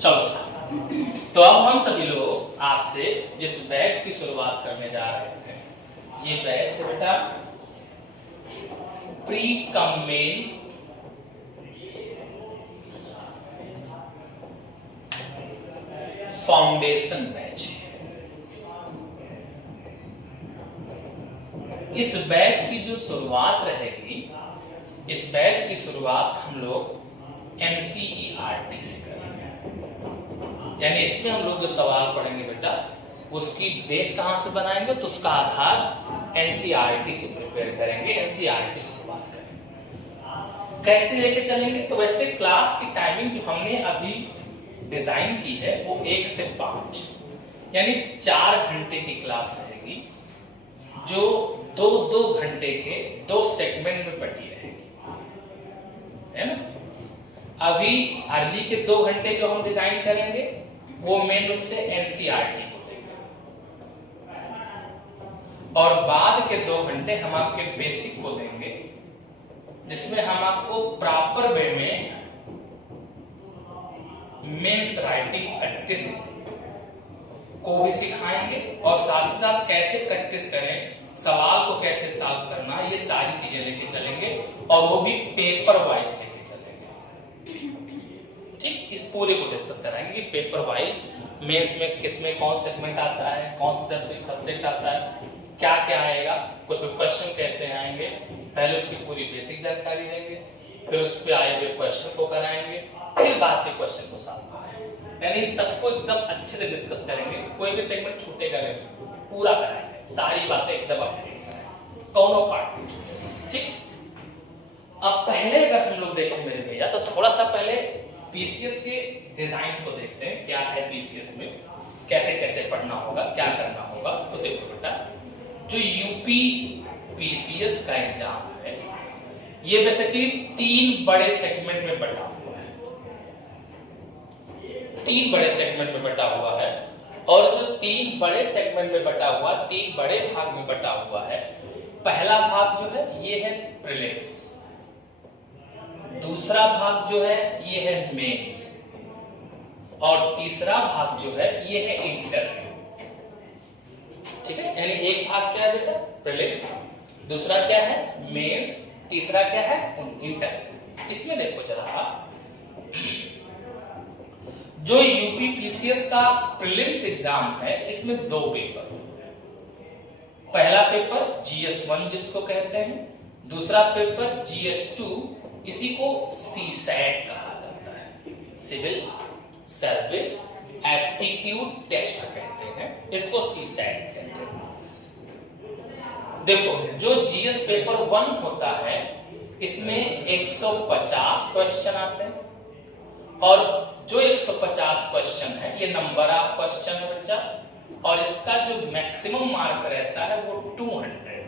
चलो तो अब हम सभी लोग आज से जिस बैच की शुरुआत करने जा रहे हैं, ये बैच है बेटा pre cum mains foundation batch. इस बैच की जो शुरुआत रहेगी, इस बैच की शुरुआत हम लोग NCERT से करेंगे। यानी इसमें हम लोग जो सवाल पढ़ेंगे बेटा उसकी बेस कहां से बनाएंगे, तो उसका आधार NCERT से प्रिपेयर करेंगे, NCERT से बात करेंगे। कैसे लेके चलेंगे, तो वैसे क्लास की टाइमिंग जो हमने अभी डिजाइन की है वो 1 से 5 यानी 4 घंटे की क्लास रहेगी, जो 2-2 घंटे के 2 सेगमेंट में बटी रहेगी, है ना। अभी अर्ली के 2 घंटे जो हम डिजाइन करेंगे वो मेन रूप से NCERT को देंगे, और बाद के 2 घंटे हम आपके बेसिक को देंगे, जिसमें हम आपको प्रॉपर वे में मेंस राइटिंग प्रैक्टिस को भी सिखाएंगे, और साथ ही साथ कैसे प्रैक्टिस करें, सवाल को कैसे सॉल्व करना, ये सारी चीजें लेके चलेंगे, और वो भी पेपर वाइज लेके चलेंगे। ठीक, इस पूरे को डिस्कस कराएंगे कि पेपर वाइज मेंस में किसमें कौन सेगमेंट आता है, कौन सा सब्जेक्ट आता है, क्या क्या आएगा, कुछ क्वेश्चन कैसे आएंगे, पहले उसकी पूरी बेसिक जानकारी देंगे, फिर उस पे आए हुए क्वेश्चन को कराएंगे, फिर बाद के क्वेश्चन को सॉल्व करेंगे। यानी सबको एकदम अच्छे से डिस्कस करेंगे, कोई भी सेगमेंट छूटेगा नहीं, पूरा कराएंगे, सारी बातें एकदम अपडेट कराएंगे, कौनो पार्ट। ठीक, अब पहले अगर हम लोग देखें मेरे भैया, तो थोड़ा सा पहले पीसीएस के डिजाइन को देखते हैं, क्या है पीसीएस में, कैसे कैसे पढ़ना होगा, क्या करना होगा। तो देखो बेटा, जो यूपी पीसीएस का एग्जाम है ये बेसिकली 3 बड़े सेगमेंट में बटा हुआ है, 3 बड़े सेगमेंट में बटा हुआ है। और जो 3 बड़े सेगमेंट में बटा हुआ, 3 बड़े भाग में बटा हुआ है। पहला भाग जो है ये है प्रीलिम्स, दूसरा भाग जो है ये है मेंस, और तीसरा भाग जो है ये है इंटरव्यू। ठीक है, यानी एक भाग क्या है बेटा प्रीलिम्स, दूसरा क्या है मेंस, तीसरा क्या है इंटरव्यू। इसमें देखो जरा, जो यूपी पीसीएस का प्रीलिम्स एग्जाम है इसमें 2 पेपर, पहला पेपर GS1 जिसको कहते हैं, दूसरा पेपर GS2, इसी को CSAT कहा जाता है, सिविल सर्विस एप्टीट्यूड टेस्ट कहते हैं, इसको CSAT कहते हैं। देखो, जो GS पेपर 1 होता है इसमें 150 क्वेश्चन आते हैं, और जो 150 क्वेश्चन है ये नंबर ऑफ क्वेश्चन है बच्चा, और इसका जो मैक्सिमम मार्क रहता है वो 200 होता है।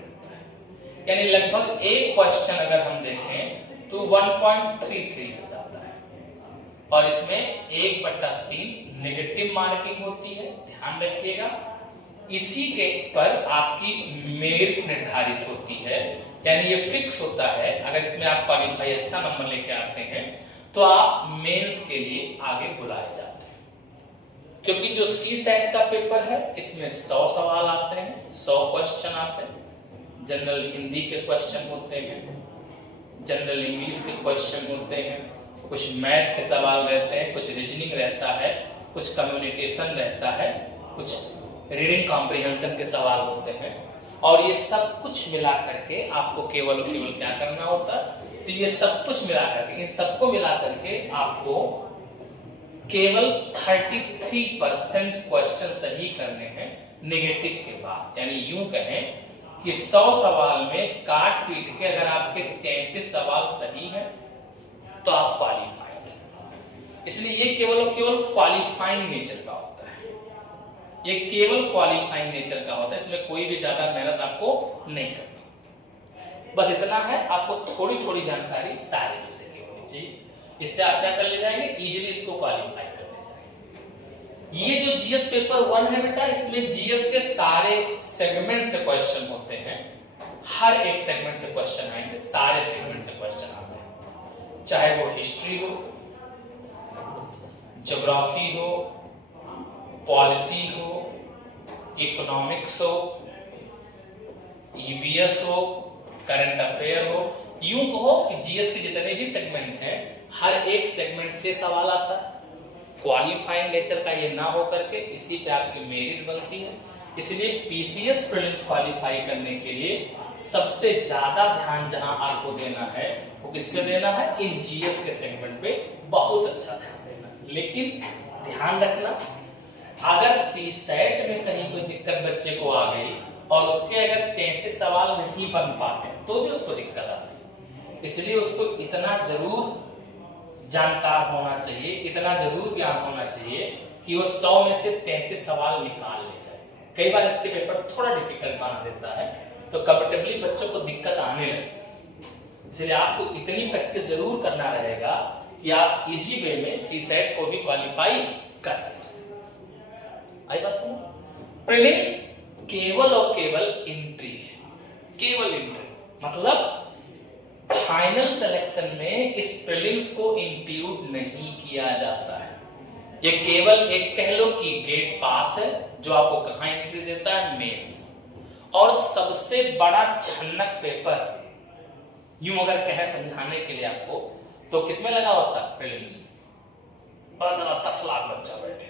यानी लगभग एक क्वेश्चन अगर हम देखें तो 1.33 हो जाता है, और इसमें 1/3 नेगेटिव मार्किंग होती है, ध्यान रखिएगा। इसी के पर आपकी मेरिट निर्धारित होती है, यानी ये फिक्स होता है। अगर इसमें आप क्वालिफाई अच्छा नंबर लेके आते हैं तो आप मेंस के लिए आगे बुलाए जाते हैं। क्योंकि जो CSAT का पेपर है इसमें 100 सवाल आते हैं, 100 क्वेश्चन आते हैं। जनरल हिंदी के क्वेश्चन होते हैं, जनरल इंग्लिश के क्वेश्चन होते हैं, कुछ मैथ के सवाल रहते हैं, कुछ रीजनिंग रहता है, कुछ कम्युनिकेशन रहता है, कुछ रीडिंग कॉम्प्रिहेंशन के सवाल होते हैं। और ये सब कुछ मिला करके आपको केवल और केवल क्या करना होता है, तो ये सब कुछ मिला करके, इन सबको मिला करके आपको केवल 33% क्वेश्चन सही करने हैं नेगेटिव के बाद। यानी यूं कहें कि 100 सवाल में काट पीट के अगर आपके 33 सवाल सही है तो आप क्वालिफाइड हैं। इसलिए ये केवल और केवल क्वालिफाइंग नेचर का होता है, ये केवल क्वालिफाइंग नेचर का होता है। इसमें कोई भी ज्यादा मेहनत आपको नहीं करनी, बस इतना है आपको थोड़ी थोड़ी जानकारी सारे विषय की होनी चाहिए। इससे आप क्या कर ले जाएंगे, इजीली इसको क्वालिफाई कर ले जाएंगे। ये जो GS पेपर 1 है बेटा, इसमें GS के सारे सेगमेंट से क्वेश्चन होते हैं, हर एक सेगमेंट से क्वेश्चन आएंगे, सारे सेगमेंट से क्वेश्चन आते हैं, चाहे वो हिस्ट्री हो, ज्योग्राफी हो, पॉलिटी हो, इकोनॉमिक्स हो, ईवीएस हो, करंट अफेयर हो, यूं कहो कि जीएस के जितने भी सेगमेंट हैं हर एक सेगमेंट से सवाल आता है। क्वालिफाइंग नेचर का ये ना हो करके इसी पे आपकी मेरिट बनती है। इसलिए पीसीएस प्रीलिम्स क्वालिफाई करने के लिए सबसे ज्यादा ध्यान जहां आपको देना है वो किस पे देना है, इन जीएस के सेगमेंट पे बहुत अच्छा ध्यान देना। लेकिन ध्यान रखना, अगर सीसेट में कहीं कोई दिक्कत बच्चे को आ गई और उसके अगर 33 सवाल नहीं बन पाते तो भी उसको दिक्कत आती है। इसलिए उसको इतना जरूर जानकार होना चाहिए, इतना जरूर ज्ञान होना चाहिए कि वो 100 में से 33 सवाल निकाल ले जाए। कई बार इसके पेपर थोड़ा डिफिकल्ट बना देता है तो कंफर्टेबली बच्चों को दिक्कत आने लगती है। इसलिए आपको इतनी प्रैक्टिस जरूर करना रहेगा कि आप इजी वे में सीसेट को भी क्वालिफाई कर लीजिए। आई बात समझ? प्रीलिम्स केवल और केवल एंट्री है, केवल एंट्री, मतलब फाइनल सिलेक्शन में इस प्रीलिम्स को इंक्लूड नहीं किया जाता है। ये केवल एक कह लो कि गेट पास है जो आपको कहां एंट्री देता है, मेंस। और सबसे बड़ा छन्नक पेपर यूं अगर कहे समझाने के लिए आपको तो किसमें लगा होता है, प्रीलिम्स में। पता चला 10 लाख बच्चा बैठे,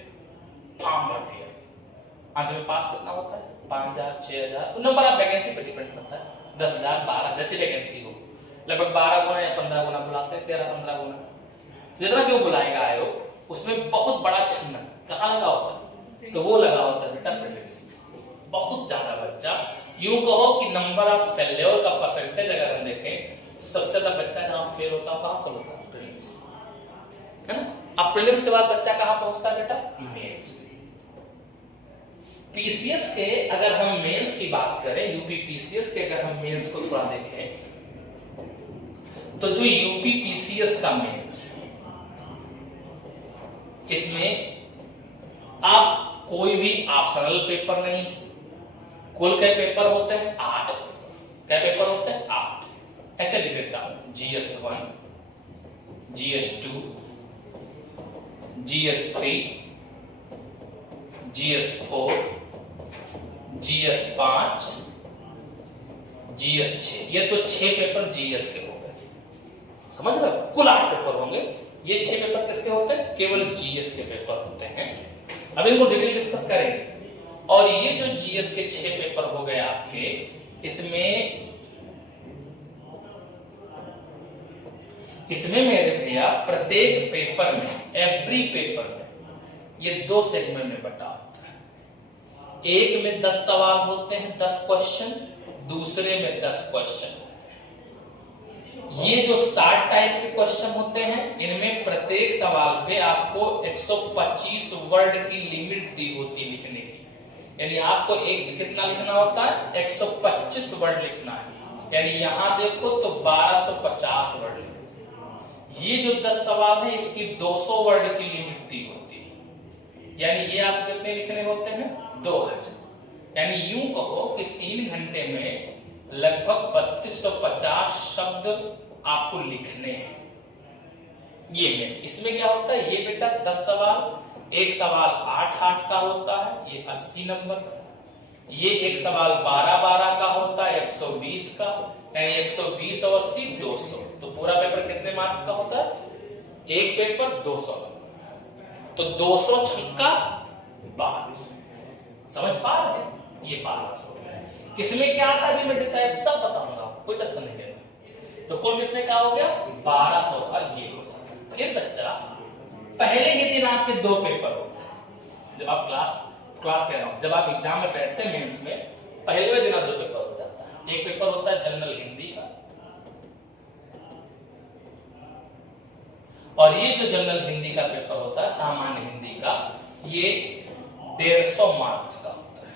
फॉर्म भर दिया, अंत में पास कितना होता है, 5000, 6000, नंबर ऑफ वैकेंसी पे डिपेंड करता है, 10,000, 12 जैसी वैकेंसी हो, लगभग 12 गुना या 15 गुना बुलाते हैं, 13-15 गुना, जितना भी बुलाएगा आयोग उसमें बहुत बड़ा छन्नक कहाँ लगा होता है, तो वो लगा होता है बेटा प्रीलिम्स। बहुत ज्यादा बच्चा, यूं कहो कि नंबर ऑफ फेल्योर का परसेंटेज अगर हम देखें तो सबसे ज्यादा बच्चा जहां फेल होता है कहां फेल होता है, प्रीलिम्स, है ना। अब प्रीलिम्स के बाद बच्चा कहां पहुंचता है बेटा, मेंस। पीसीएस के अगर हम मेंस की बात करें, यूपी पीसीएस के अगर हम मेंस को थोड़ा देखें तो जो यूपी पीसीएस का मेंस, इसमें आप कोई भी ऑप्शनल पेपर नहीं, कुल के पेपर होते हैं 8, क्या पेपर होते हैं 8, ऐसे लिख देता हूं, GS1, GS2, GS3, GS4, GS5, GS6, ये तो 6 पेपर जीएस के हो गए, समझ रहे हो, कुल 8 पेपर होंगे, ये 6 पेपर किसके होते हैं, केवल जीएस के पेपर होते हैं। अब इनको डिटेल डिस्कस करेंगे। और ये जो जीएस के 6 पेपर हो गए आपके, इसमें मेरे भैया प्रत्येक पेपर में, एवरी पेपर में ये 2 सेगमेंट में बटा होता है। एक में 10 सवाल होते हैं, 10 क्वेश्चन, दूसरे में 10 क्वेश्चन। ये जो 60 टाइप के क्वेश्चन होते हैं, इनमें प्रत्येक सवाल पे आपको 125 वर्ड की लिमिट दी होती लिखने की, यानी आपको एक कितना लिखना होता है, 125 वर्ड लिखना है, यानी यहां देखो तो 1250 वर्ड लिखो। ये जो 10 सवाल है इसकी 200 वर्ड की लिमिट दी होती है, यानी ये आपको कितने लिखने होते हैं, 2000, यानी यूं कहो कि 3 घंटे में लगभग 3250 शब्द आपको लिखने हैं। ये में इसमें क्या होता है, ये बेटा 10 सवाल, एक सवाल 8-8 का होता है, ये 80 नंबर का। ये एक सवाल 12-12 का होता है, 120 का, यानी 120 और 80 200। तो पूरा पेपर कितने मार्क्स का होता है, एक पेपर 200, तो 200 छक्का 22। समझ पा रहे हैं, ये 1200। किसमें क्या आता है अभी मैं डिसाइड सब बताऊंगा, कोई टेंशन नहीं लेना। तो कुल कितने का हो गया, 1200 का ये हो जाता। फिर बच्चा पहले ही दिन आपके 2 पेपर होते हैं, जब आप क्लास कह रहा हूं, जब आप एग्जाम में बैठते हैं मेंस में, पहले दिन आप 2 पेपर हो जाता है। एक पेपर होता है जनरल हिंदी का, और ये जो जनरल हिंदी का पेपर होता है, सामान्य हिंदी का, ये 150 मार्क्स का होता है।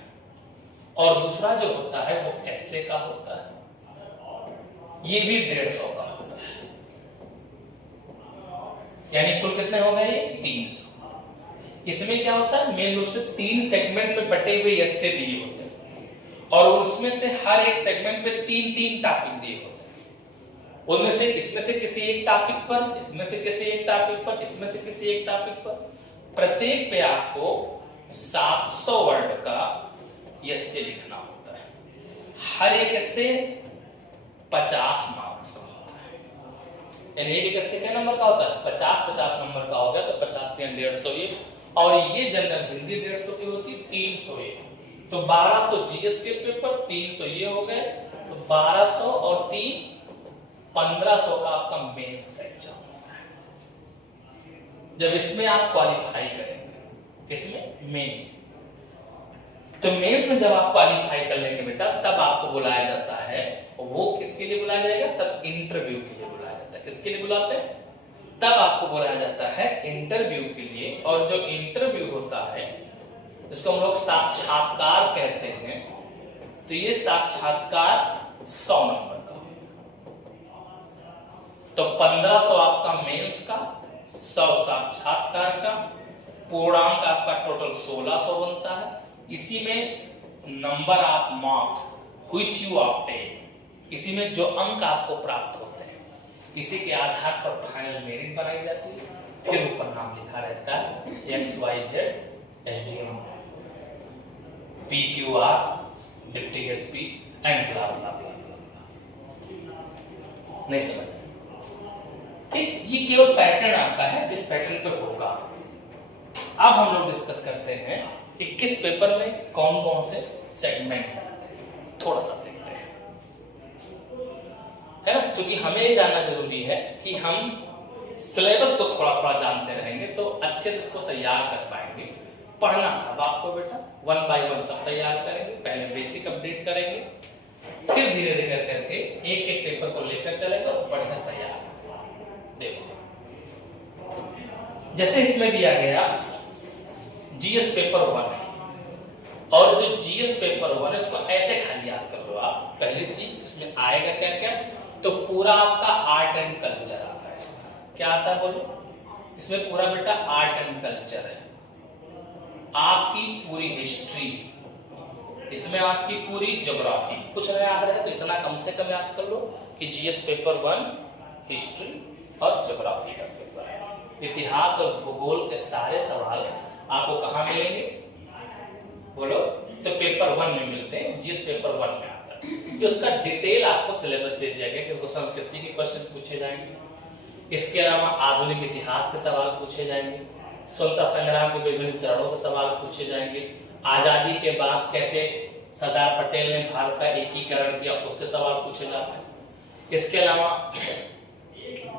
और दूसरा जो होता है वो एस्से का होता है, ये भी 150 का होता है, यानी कुल कितने हो गए, 300। इसमें क्या होता है, मेन रूप से 3 सेगमेंट में बटे हुए एस्से दिए होते हैं, और उसमें से हर एक सेगमेंट पे 3-3 टॉपिक दिए होते हैं। उनमें से इसमें से किसी एक टॉपिक पर, इसमें से किसी एक टॉपिक पर, इसमें से किसी एक टॉपिक पर, प्रत्येक पे आपको 700 वर्ड का एस्से लिखना होता है। हर एक एस्से 50 मार्क्स का होता है। यानी एक एस्से क्या नंबर का होता है? 50 नंबर का हो गया तो 50 या 150 ये, और ये जनरल हिंदी 150 की होती, 300 ये, तो 1200 जीएस के पेपर, 300 ये हो गए, तो 1200 और 3 1500 का आपका मेंस का एग्जाम होता है। जब इसमें आप क्वालिफाई करेंगे, किसमें? मेंस। तो मेंस में जब आप क्वालिफाई कर लेंगे बेटा, तब आपको बुलाया जाता है। वो किसके लिए बुलाया जाएगा? तब इंटरव्यू के लिए बुलाया जाता है। किसके लिए बुलाते हैं? तब आपको बुलाया जाता है इंटरव्यू के लिए। और जो इंटरव्यू होता है इसको हम लोग साक्षात्कार कहते हैं। तो ये साक्षात्कार 100 नंबर का, तो 1500 आपका मेंस का, 100 साक्षात्कार का, पूर्णांक आपका टोटल 1600 बनता है। इसी में number of marks which you obtain, इसी में जो अंक आपको प्राप्त होते हैं, इसी के आधार पर फाइनल मेरिट बनाई जाती है। फिर ऊपर नाम लिखा रहता है XYZ SDM PQR deputy SP and blah blah blah. नहीं समझ? ठीक, ये केवल पैटर्न आपका है जिस पैटर्न पे होगा। अब हम लोग डिस्कस करते हैं 21 पेपर में कौन कौन से सेगमेंट थोड़ा सा देखते हैं, है ना, क्योंकि हमें ये जानना जरूरी है कि हम सिलेबस को थोड़ा थोड़ा जानते रहेंगे तो अच्छे से इसको तैयार कर पाएंगे। पढ़ना सब आपको बेटा 1 बाय 1 सब तैयार करेंगे। पहले बेसिक अपडेट करेंगे, फिर धीरे धीरे करके एक एक पेपर को लेकर चलेगा और बढ़िया से तैयार। देखो, जैसे इसमें दिया गया जीएस पेपर 1 है, और जो जीएस पेपर 1 है उसको ऐसे खाली याद कर लो आप। पहली चीज इसमें आएगा क्या क्या, तो पूरा आपका आर्ट एंड कल्चर आता है। इसमें क्या आता है बोलो? इसमें पूरा बेटा आर्ट एंड कल्चर है, आपकी पूरी हिस्ट्री, इसमें आपकी पूरी ज्योग्राफी। कुछ अगर याद रहे तो इतना कम से कम याद कर लो कि जीएस पेपर 1 हिस्ट्री और ज्योग्राफी का पेपर है। इतिहास और भूगोल के सारे सवाल आपको कहां मिलेंगे बोलो? तो पेपर 1 में मिलते हैं, जीएस पेपर 1 में आता है। तो उसका डिटेल आपको सिलेबस दे दिया गया कि संस्कृति के क्वेश्चन पूछे जाएंगे, इसके अलावा आधुनिक इतिहास के सवाल पूछे जाएंगे, स्वतंत्रता संग्राम के विभिन्न चरणों के सवाल पूछे जाएंगे, आजादी के बाद कैसे सरदार पटेल ने भारत का एकीकरण किया उससे सवाल पूछे जाते हैं। इसके अलावा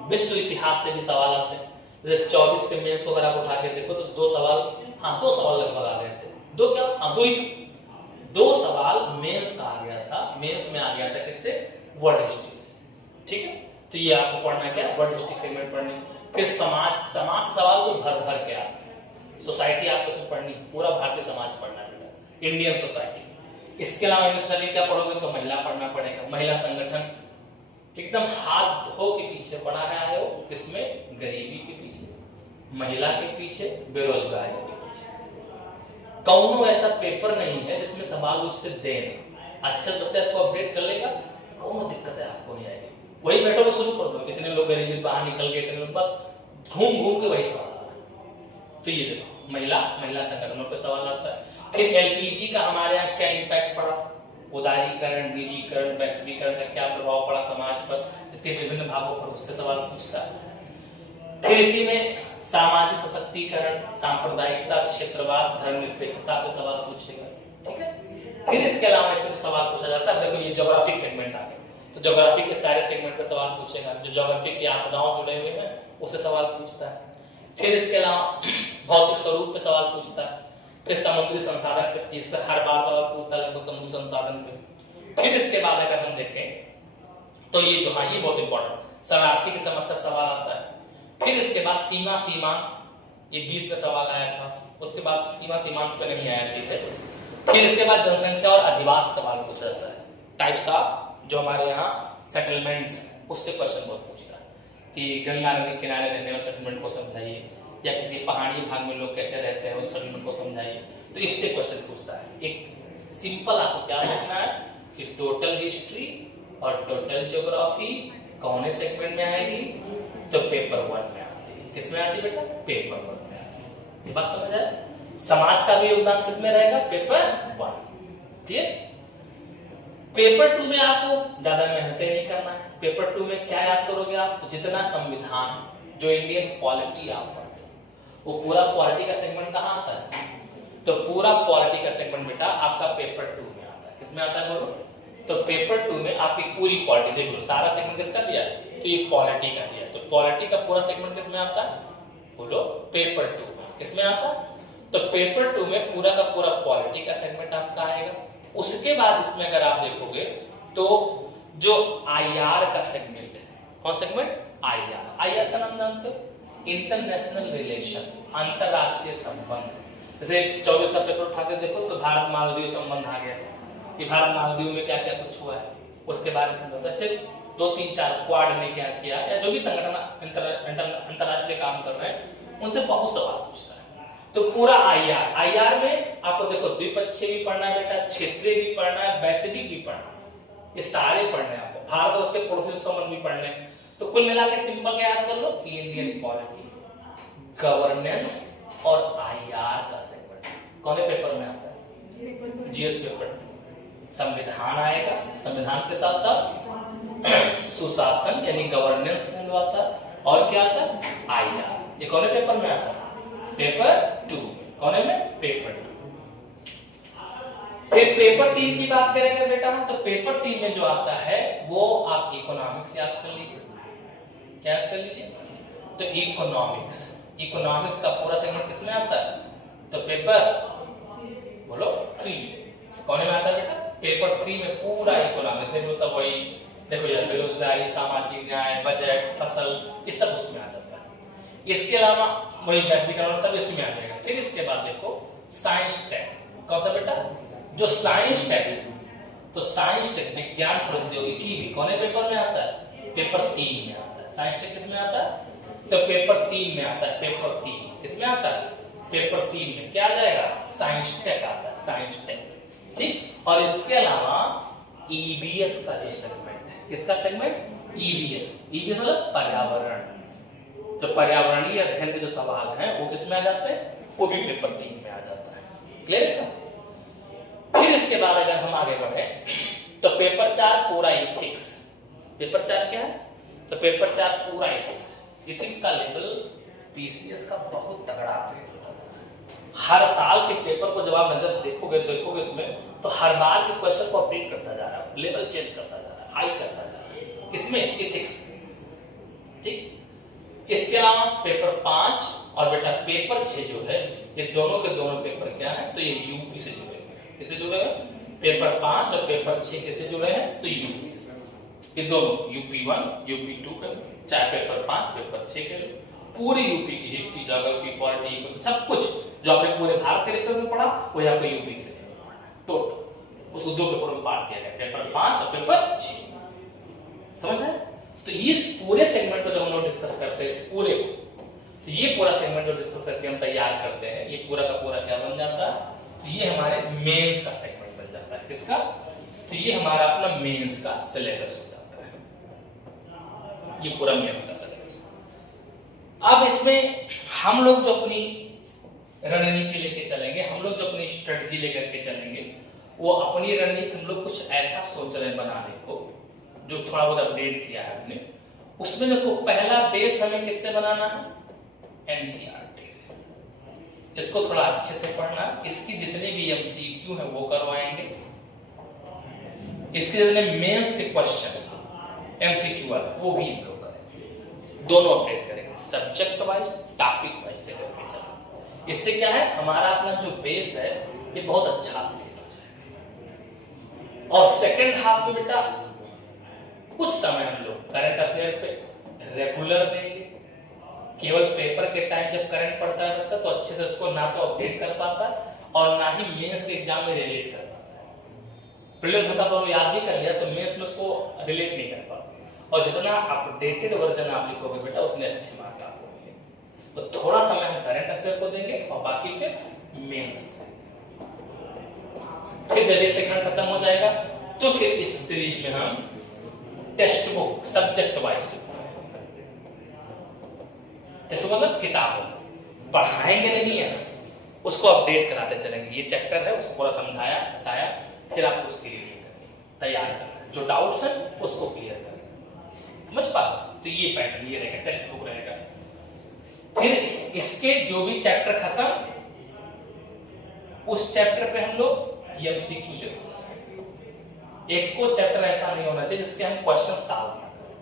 विश्व इतिहास से भी सवाल आते हैं। जैसे 24 के मेंस को अगर आप उठा के देखो तो 2 सवाल, हाँ 2 सवाल लगभग आ गए थे। 2 क्या? हाँ 2 सवाल मेंस का आ गया था। मेंस में आ गया था किससे? वर्ल्ड हिस्ट्री से। ठीक है, तो ये आपको पढ़ना क्या? वर्ल्ड हिस्ट्री सेगमेंट पढ़नी। फिर समाज से सवाल तो भर भर के आते हैं। सोसाइटी आपको इसमें पढ़नी, पूरा भारतीय समाज पढ़ना है, इंडियन सोसाइटी। इसके अलावा इंडस्ट्रियल क्या पढ़ोगे तो महिला पढ़ना पड़ेगा। महिला संगठन एकदम हाथ धो के पीछे पड़ा है वो, किसमें? गरीबी के पीछे, महिला के पीछे, बेरोजगारी के पीछे। कौनो ऐसा पेपर नहीं है जिसमें सवाल उससे देना। अच्छा बच्चा इसको अपडेट कर लेगा, कौनो दिक्कत है आपको नहीं आएगी। वही बैठो शुरू कर दो, इतने लोग गरीबी से बाहर निकल गए, इतने लोग, बस घूम घूम के वही सवाल आ रहा है। तो ये देखो महिला संगठनों पे सवाल आता है। फिर एलपीजी का हमारे यहाँ क्या इम्पैक्ट पड़ा, उदारीकरण, निजीकरण, वैश्वीकरण का क्या प्रभाव पड़ा समाज पर, इसके विभिन्न भागों पर उससे सवाल पूछता है। फिर इसी में सामाजिक सशक्तिकरण, सांप्रदायिकता, क्षेत्रवाद, धर्मनिरपेक्षता पे सवाल पूछेगा। ठीक है, फिर इसके अलावा इसमें सवाल पूछा जाता है। देखो ये ज्योग्राफिक सेगमेंट आ गया, तो ज्योग्राफी के सारे सेगमेंट पे सवाल पूछेगा। जो ज्योग्राफी की आपदाओं जुड़े हुए हैं उससे सवाल पूछता है। फिर इसके अलावा भौतिक स्वरूप पे सवाल पूछता है। फिर समुद्री संसाधन पे, इस पे हर बार सवाल पूछता है लगभग समुद्री संसाधन पे। फिर इसके बाद अगर हम देखें तो ये जो, हाँ ये बहुत इंपॉर्टेंट, शरणार्थी की समस्या सवाल आता है। फिर इसके बाद सीमा, ये 20 में सवाल आया था। उसके बाद सीमांत पे नहीं आया सीधे। फिर इसके बाद जनसंख्या और अधिवास सवाल पूछा जाता है। टाइप्स ऑफ जो हमारे यहाँ सेटलमेंट्स, उससे क्वेश्चन बहुत पूछता है कि गंगा नदी किनारे रहने वाले सेटलमेंट को समझाइए, या किसी पहाड़ी भाग में लोग कैसे रहते हैं उस सेटलमेंट को समझाइए। तो इससे क्वेश्चन पूछता है। एक सिंपल आपको क्या देखना है कि टोटल हिस्ट्री और टोटल ज्योग्राफी कौन सेगमेंट में आएगी, तो पेपर 1 में आती है। किसमें आती है बेटा? पेपर 1 में आती है। ये बात समझ आए? समाज का भी योगदान किसमें रहेगा? पेपर 1। ठीक है। पेपर 2 में आपको ज्यादा मेहनत नहीं करना है। पेपर 2 में क्या याद करोगे आप? तो जितना संविधान, जो इंडियन पॉलिटी आप पढ़ते हो, वो पूरा पॉलिटी का सेगमेंट कहाँ आता है? तो पूरा पॉलिटी का सेगमेंट बेटा आपका पेपर 2 में आता है। किसमें आता है बोलो? तो पेपर 2 में आपकी पूरी पॉलिटी देख लो। सारा सेगमेंट किसका दिया है? तो ये पॉलिटी का दिया है। तो पॉलिटी का पूरा सेगमेंट किसमें आता है? बोलो पेपर 2 में। किसमें आता है? तो पेपर 2 में पूरा का पूरा पॉलिटी का सेगमेंट आपका आएगा। उसके बाद इसमें अगर आप देखोगे तो जो आईआर का सेगमेंट है, कौन सेगमेंट? आईआर। आईआर का नाम जानते हो? इंटरनेशनल रिलेशन, अंतरराष्ट्रीय संबंध। जैसे 24 का पेपर उठा के देखो तो भारत मालदीव संबंध आ गया कि भारत मालदीव में क्या क्या कुछ हुआ है, उसके बारे में समझो। ऐसे 2 3 4 क्वाड ने क्या किया, या जो भी संगठन अंतरराष्ट्रीय काम कर रहे हैं उनसे बहुत सवाल पूछता है। तो पूरा आईआर में आपको देखो द्विपक्षीय भी पढ़ना है बेटा, क्षेत्रीय भी पढ़ना है, वैश्विक भी पढ़ना है, ये सारे पढ़ने हैं आपको। भारत और उसके पड़ोसी संबंध भी पढ़ने। तो कुल मिला के सिंपल क्या याद कर लो कि इंडियन पॉलिटी, गवर्नेंस और आईआर का सेगमेंट कौन से पेपर में आता है? GS paper. संविधान आएगा, संविधान के साथ साथ सुशासन यानी गवर्नेंस आता है, और क्या आता है? आईआर। ये कौन से पेपर में आता है? पेपर 2। कौन में? पेपर 2। फिर पेपर 3 की बात करेंगे बेटा, तो पेपर 3 में जो आता है वो आप इकोनॉमिक्स याद कर लीजिए। क्या याद कर लीजिए? तो इकोनॉमिक्स का पूरा सेगमेंट किसमें आता है? तो पेपर बोलो 3। कौन में आता है बेटा? पेपर 3 में पूरा इकोनॉमिक्स। देखो सब वही, देखो यार, बेरोजगारी, सामाजिक न्याय, बजट, फसल, ये सब उसमें आ जाता है। इसके अलावा वही वैश्वीकरण सब इसमें आ जाएगा। फिर इसके बाद देखो साइंस टेक। कौन सा बेटा? जो साइंस टेक है, तो साइंस टेक, विज्ञान प्रौद्योगिकी भी कौन से पेपर में आता है? पेपर 3 में आता है। साइंस टेक किसमें आता है? तो पेपर 3 में आता है। पेपर 3 किसमें आता है? पेपर 3 में क्या आ जाएगा? साइंस टेक आता है। साइंस टेक, ठीक। और इसके अलावा ईबीएस का जो सेगमेंट है, किसका सेगमेंट? ईबीएस। ईबीएस मतलब पर्यावरण। तो पर्यावरणीय अध्ययन के जो सवाल हैं वो किसमें आ जाते हैं? वो भी पेपर 3 में आ जाता है। क्लियर है? फिर इसके बाद अगर हम आगे बढ़े तो पेपर 4 पूरा इथिक्स। पेपर 4 क्या है? तो पेपर 4 पूरा इथिक्स। इथिक्स का लेवल पीसीएस का बहुत तगड़ा अपडेट होता है। हर साल के पेपर को जब आप नजर से देखोगे उसमें, तो हर बार के क्वेश्चन को अपडेट करता जा रहा है, लेवल चेंज करता जा रहा है, हाई करता जा रहा है। किसमें? इथिक्स, ठीक। इसके अलावा पेपर 5 और बेटा पेपर 6 जो है, ये दोनों के दोनों पेपर क्या है? तो ये यूपी से जुड़े हुए हैं। किससे जुड़े हुए? पेपर 5 और पेपर 6 किससे जुड़े हैं? तो यूपी से। ये दोनों यूपी 1 यूपी 2 का, चाहे पेपर 5 पेपर 6 के, पूरी यूपी की हिस्ट्री, ज्योग्राफी, पॉलिटी, सब कुछ जो आपने पूरे भारत के लेक्चर में पढ़ा वो यहाँ पे यूपी के लेक्चर में पढ़ा टोटल। उसको 2 पेपर में बांट दिया गया, पेपर 5 और पेपर 6। समझ आए? तो ये पूरे सेगमेंट को जब हम लोग डिस्कस करते हैं, इस पूरे को, तो ये पूरा सेगमेंट जो डिस्कस करके हम तैयार करते हैं, ये पूरा का पूरा क्या बन जाता है? तो ये हमारे मेंस का सेगमेंट बन जाता है। किसका? तो ये हमारा अपना मेंस का सिलेबस हो जाता है। ये पूरा मेंस का सिलेबस। अब इसमें हम लोग जो अपनी रणनीति लेके चलेंगे, हम लोग जो अपनी स्ट्रेटजी लेकर के चलेंगे, वो अपनी रणनीति हम लोग कुछ ऐसा सोच रहे हैं बनाने को जो थोड़ा बहुत अपडेट किया है हमने। उसमें देखो पहला बेस हमें किससे बनाना है? एनसीईआरटी से। इसको थोड़ा अच्छे से पढ़ना, इसकी जितने भी एमसीक्यू है वो करवाएंगे, इसके जितने मेंस के क्वेश्चन एमसीक्यू वाले वो भी हम लोग करेंगे। दोनों अपडेट करेंगे, सब्जेक्ट वाइज, टॉपिक वाइज लेकर के चलेंगे। इससे क्या है, हमारा अपना जो बेस है ये बहुत अच्छा अपडेट हो जाएगा। और सेकंड हाफ में बेटा कुछ समय हम लोग करंट अफेयर पे रेगुलर देंगे। केवल पेपर के टाइम जब करंट पढ़ता है बच्चा तो अच्छे से उसको ना तो अपडेट कर पाता है और ना ही मेंस के एग्जाम में रिलेट कर पाता है। प्रीलिम्स होता तो याद भी कर लिया तो मेंस में उसको रिलेट नहीं कर पाता। और जितना अपडेटेड वर्जन आप लिखोगे बेटा उतने अच्छे मार्क आपको मिलेंगे। तो थोड़ा समय हम करंट अफेयर को देंगे और बाकी फिर मेंस को। फिर जब ये सेगमेंट खत्म हो जाएगा तो फिर इस सीरीज में हम text book subject wise, text book मतलब किताब पढ़ाएंगे नहीं है, उसको अपडेट कराते चलेंगे। ये चैप्टर है, उसको पूरा समझाया बताया, फिर आपको उसकी रीडिंग करनी, तैयार करना, जो डाउट्स है उसको क्लियर करना, समझ पा। तो ये पैटर्न ये रहेगा, टेक्स्ट बुक रहेगा। फिर इसके जो भी चैप्टर खत्म, उस चैप्टर पे हम लोग एमसीक्यू जरूर, एक को चैप्टर ऐसा नहीं होना चाहिए जिसके हम क्वेश्चन सॉल्व ना करें।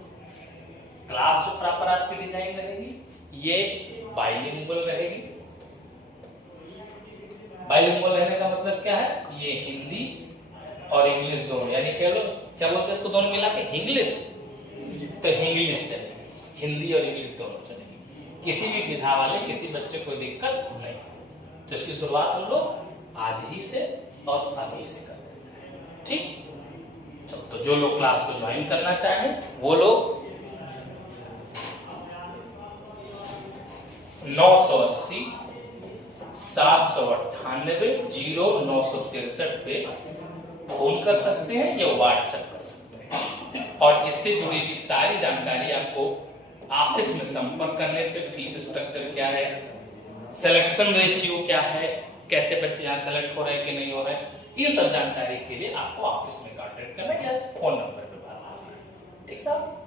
क्लास जो प्रॉपर आपकी डिजाइन रहेगी ये बाइलिंगुअल रहेगी। बाइलिंगुअल रहने का मतलब क्या है, ये हिंदी और इंग्लिश दोनों, यानी क्या बोलते हैं इसको दोनों मिला के इंग्लिश, तो इंग्लिश चलेगी, हिंदी और इंग्लिश दोनों चलेगी। किसी भी विधा वाले किसी बच्चे को दिक्कत नहीं। तो इसकी शुरुआत हम लोग आज ही से और अभी से कर देते हैं, ठीक। तो जो लोग क्लास को ज्वाइन करना चाहें वो लोग 980 798 0963 पे फोन कर सकते हैं या व्हाट्सएप कर सकते हैं। और इससे जुड़ी हुई सारी जानकारी आपको ऑफिस में संपर्क करने पे, फीस स्ट्रक्चर क्या है, सिलेक्शन रेशियो क्या है, कैसे बच्चे यहाँ सेलेक्ट हो रहे हैं कि नहीं हो रहे हैं, इन सब जानकारी के लिए आपको ऑफिस में कांटेक्ट करना है या फोन नंबर पे बात करना है, ठीक साहब।